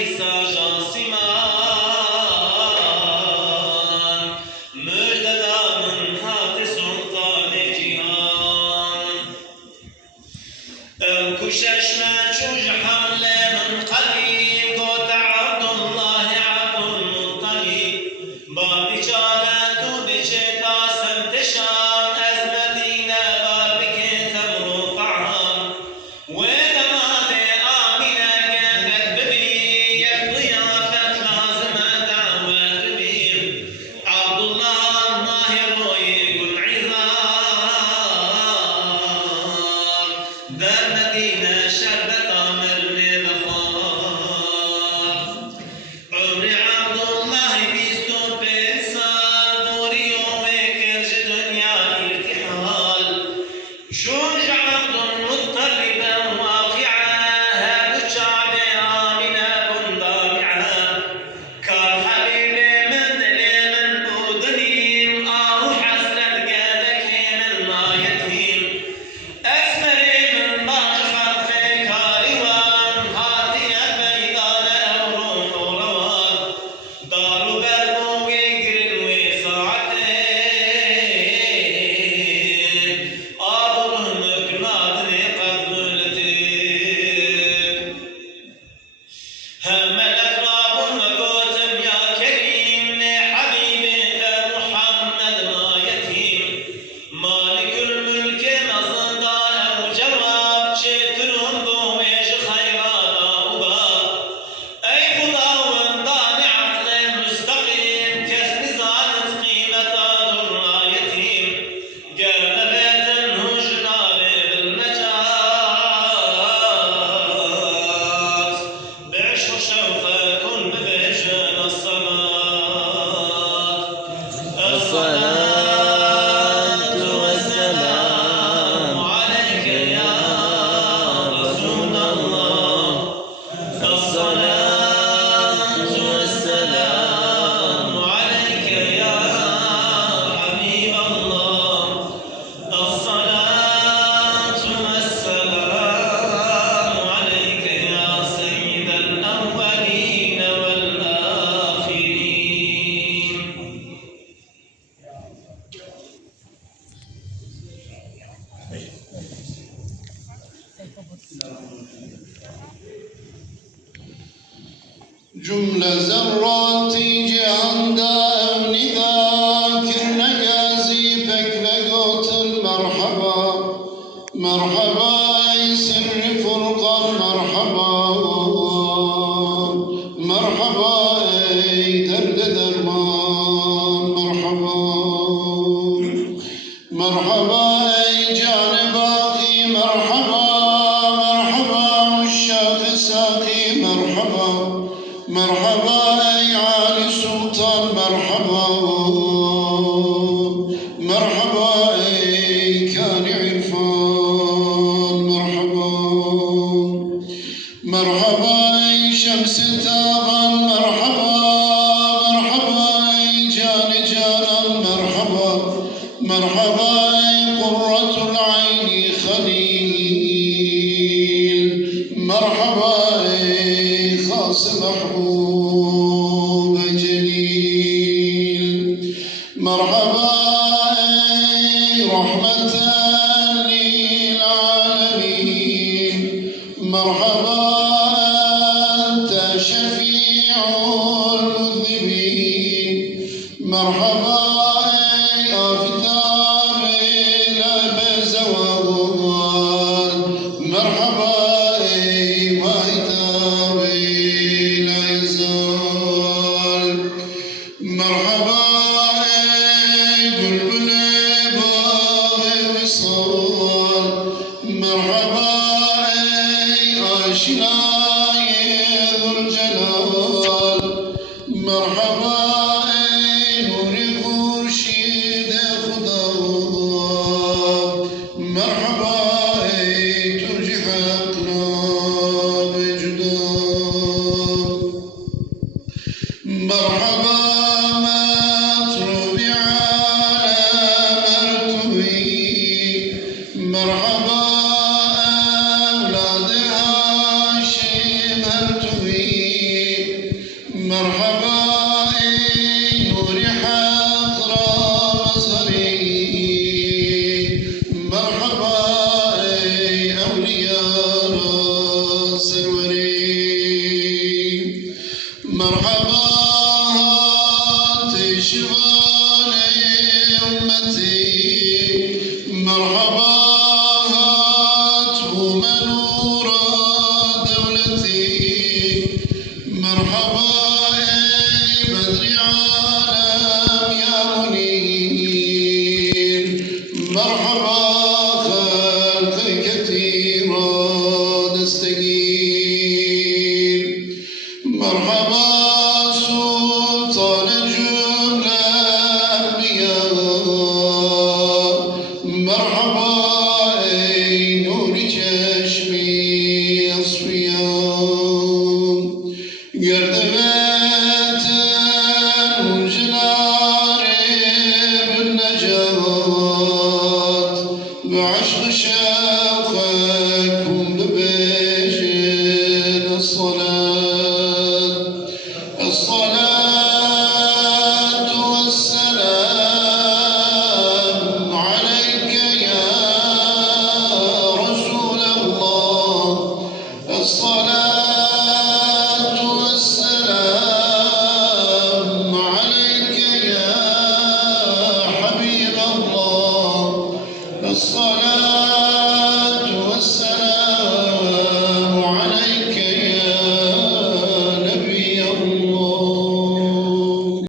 İsa Jasiman Mürdedamın Hati Sultan-ı Cihan Ev kuşeşme çuc hamle min qalib Gota Abdullahi Abdülmuttalib Babi çalet u biçeta semteşam Ez Medine barbike temru ta'am Ve demade amine geldet bebi Yek ziyafet lazım davet bim Abdullah mahir royi kul izar Der Medine şerbet amirni vefar Ömri Abdullah bistu pesal Buriyo ve kerci dünya irtihal Şuc Abdülmuttalib'e vaki'a Her şa'be amine bundami'a Kar habibi min dilimin budanim Ahu hasret gedek min mayetim Esmeri min baş harfi karivan Hatiye beydane evrun uğravan Daru berbu ve girin ve saatin Aburun müknadını kadmületim هم الأقراب وقوتم يا كريم لحبيبك محمد ما يتيم مالك الملك مصدر وجواب شترهم بومش خيرات أوباب أي خدا وندان عقل مستقيم كسر زانت قيمة در يتيم قال بيت هجنار بالمجاز بعش وشوفة كن ببهجن الصلاة الصلاة والسلام عليك يا رسول الله الصلاة والسلام عليك يا حبيب الله الصلاة والسلام عليك يا سيد الأولين والآخرين جمله ذراتی جهان دائم ذاکر نگازی پک و گوتن مرحبا مرحبا ای سر فرقان مرحبا مرحبا ای درد درمان مرحبا مرحبا ای جان باقی مرحبا مرحبا مشاق ساقي مرحبا مرحبا أي عالي سلطان مرحبا مرحبا أي كان عرفان مرحبا مرحبا أي شمس تابان مرحبا مرحبا أي جان جانان مرحبا مرحبا أي قرة العين خليل مرحبا أي خاص محبوب جليل مرحبا أي رحمة للعالمين مرحبا أنت شفيع المذنبين مرحبا أي آفتاب لا بزوال مرحبا أي مهتاب لا يزال مرحبا أي بلبل باغي وصال مرحبا أي آشناي ذو الجلال مرحبا أي نور خورشید خدا مرحبا أي ترجي حقنا بجدا مرحبا مطلوب على مرتوي مرحبا أولاد هاشم مرحبا نور حضرة مظهري مرحبا أولياء راس الوري مرحبا تشغل أمتي مرحبا هم نور دولتي مرحبا بدر عالم يا منير مرحبا خلق كثيرا نستجيب مرحبا سلطان الجملة أنبياء مرحبا نور چشمی أصفياء قردبت وجنار بالنجاة بعشق شوقكم ببجن الصلاة والسلام عليك يا رسول الله الصلاة والسلام عليك يا حبيب الله الصلاة